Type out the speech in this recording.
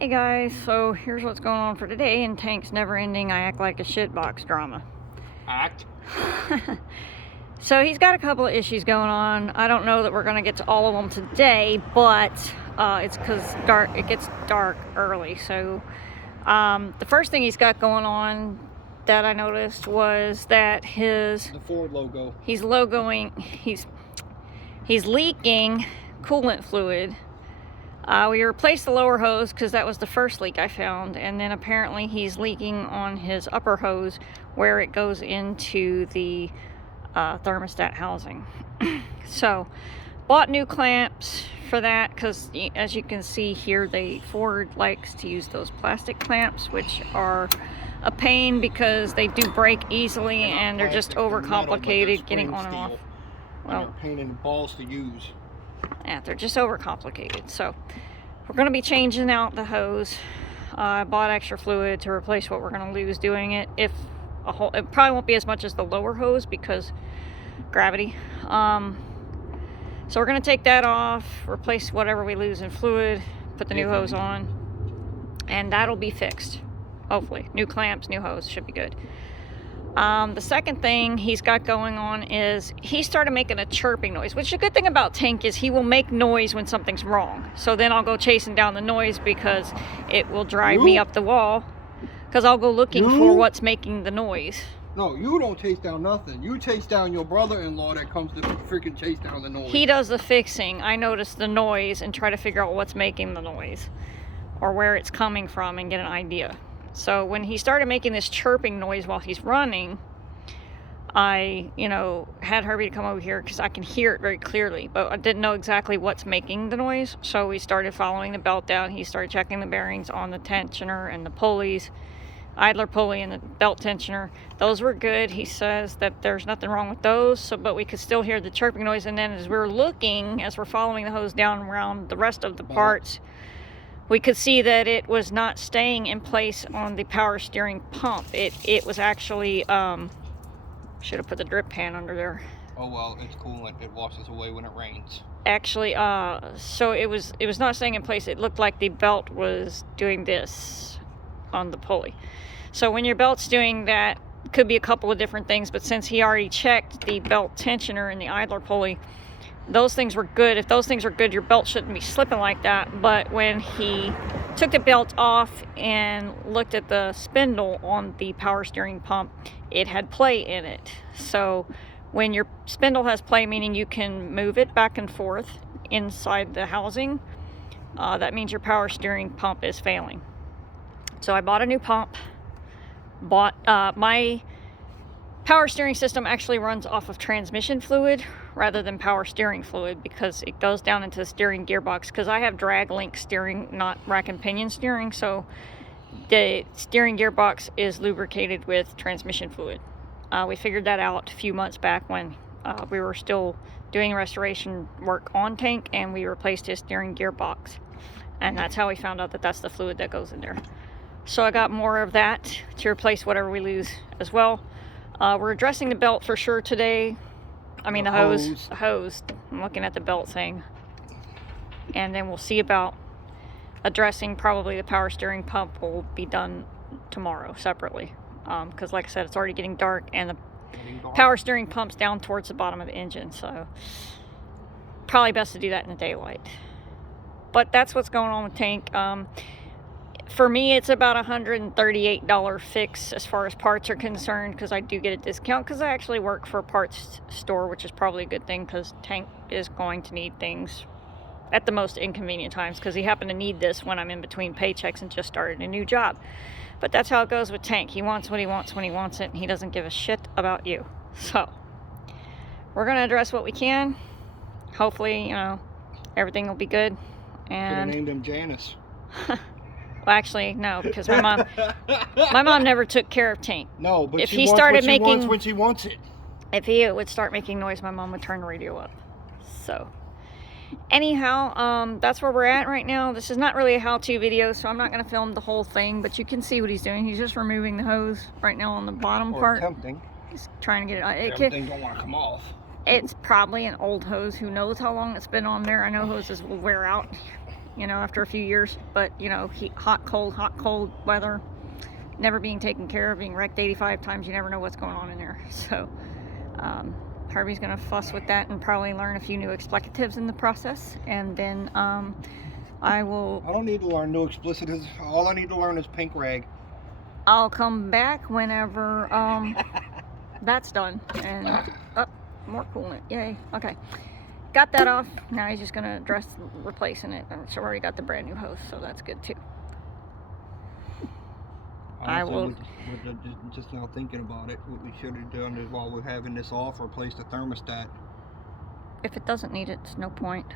Hey guys, so here's what's going on for today in Tank's never-ending I act like a shitbox drama. Act? So he's got a couple of issues going on. I don't know that we're going to get to all of them today, but it's because it gets dark early. So the first thing he's got going on that I noticed was that The Ford logo. He's leaking coolant fluid. We replaced the lower hose because that was the first leak I found, and then apparently he's leaking on his upper hose where it goes into the thermostat housing. So bought new clamps for that because, as you can see here, Ford likes to use those plastic clamps, which are a pain because they do break easily and they're just overcomplicated getting on and off. Well, they're a pain in the balls to use. Yeah, they're just overcomplicated. So we're going to be changing out the hose. I bought extra fluid to replace what we're going to lose doing it. It probably won't be as much as the lower hose because gravity. So we're going to take that off, replace whatever we lose in fluid, put the new hose on, and that'll be fixed. Hopefully. New clamps, new hose, should be good. The second thing he's got going on is he started making a chirping noise, which the good thing about Tank is he will make noise when something's wrong. So then I'll go chasing down the noise because it will drive me up the wall, because I'll go looking for what's making the noise. No, you don't chase down nothing. You chase down your brother-in-law that comes to freaking chase down the noise. He does the fixing. I notice the noise and try to figure out what's making the noise or where it's coming from and get an idea. So when he started making this chirping noise while he's running, I, had Herbie to come over here because I can hear it very clearly, but I didn't know exactly what's making the noise. So we started following the belt down. He started checking the bearings on the tensioner and the pulleys, idler pulley and the belt tensioner. Those were good. He says that there's nothing wrong with those, but we could still hear the chirping noise. And then as we're following the hose down around the rest of the parts, we could see that it was not staying in place on the power steering pump. It was actually, should have put the drip pan under there. Oh well, it's coolant. It washes away when it rains. Actually, so it was not staying in place. It looked like the belt was doing this on the pulley. So when your belt's doing that, could be a couple of different things, but since he already checked the belt tensioner and the idler pulley, those things were good. If those things are good, your belt shouldn't be slipping like that. But when he took the belt off and looked at the spindle on the power steering pump, it had play in it. So when your spindle has play, meaning you can move it back and forth inside the housing, that means your power steering pump is failing. So I bought a new pump. My power steering system actually runs off of transmission fluid rather than power steering fluid because it goes down into the steering gearbox, because I have drag link steering, not rack and pinion steering, so the steering gearbox is lubricated with transmission fluid. We figured that out a few months back when we were still doing restoration work on Tank, and we replaced his steering gearbox, and that's how we found out that that's the fluid that goes in there. So I got more of that to replace whatever we lose as well. We're addressing the belt for sure today. I mean the hose. I'm looking at the belt thing. And then we'll see about addressing probably the power steering pump will be done tomorrow separately. Because like I said, it's already getting dark and the power steering pump's down towards the bottom of the engine. So probably best to do that in the daylight. But that's what's going on with Tank. For me, it's about $138 fix as far as parts are concerned, because I do get a discount because I actually work for a parts store, which is probably a good thing because Tank is going to need things at the most inconvenient times, because he happened to need this when I'm in between paychecks and just started a new job. But that's how it goes with Tank. He wants what he wants when he wants it, and he doesn't give a shit about you. So we're going to address what we can. Hopefully, everything will be good. And Could have named him Janice. Well, actually, no, because my mom never took care of Tank. No, but if she he wants started what making, she wants when she wants it. If he would start making noise, my mom would turn the radio up. So, anyhow, that's where we're at right now. This is not really a how-to video, so I'm not going to film the whole thing, but you can see what he's doing. He's just removing the hose right now on the bottom part. Attempting. He's trying to get it. Everything don't want to come off. It's probably an old hose. Who knows how long it's been on there? I know hoses will wear out. you know, after a few years. But, you know, hot, cold weather, never being taken care of, being wrecked 85 times, you never know what's going on in there. So, Harvey's gonna fuss with that and probably learn a few new explicatives in the process. And then, I don't need to learn new explicitives. All I need to learn is pink rag. I'll come back whenever, that's done. And, more coolant, yay, okay. Got that off. Now he's just gonna address replacing it. And so already got the brand new hose, so that's good too. Honestly, just now thinking about it, what we should have done is while we're having this off, replace the thermostat. If it doesn't need it, it's no point.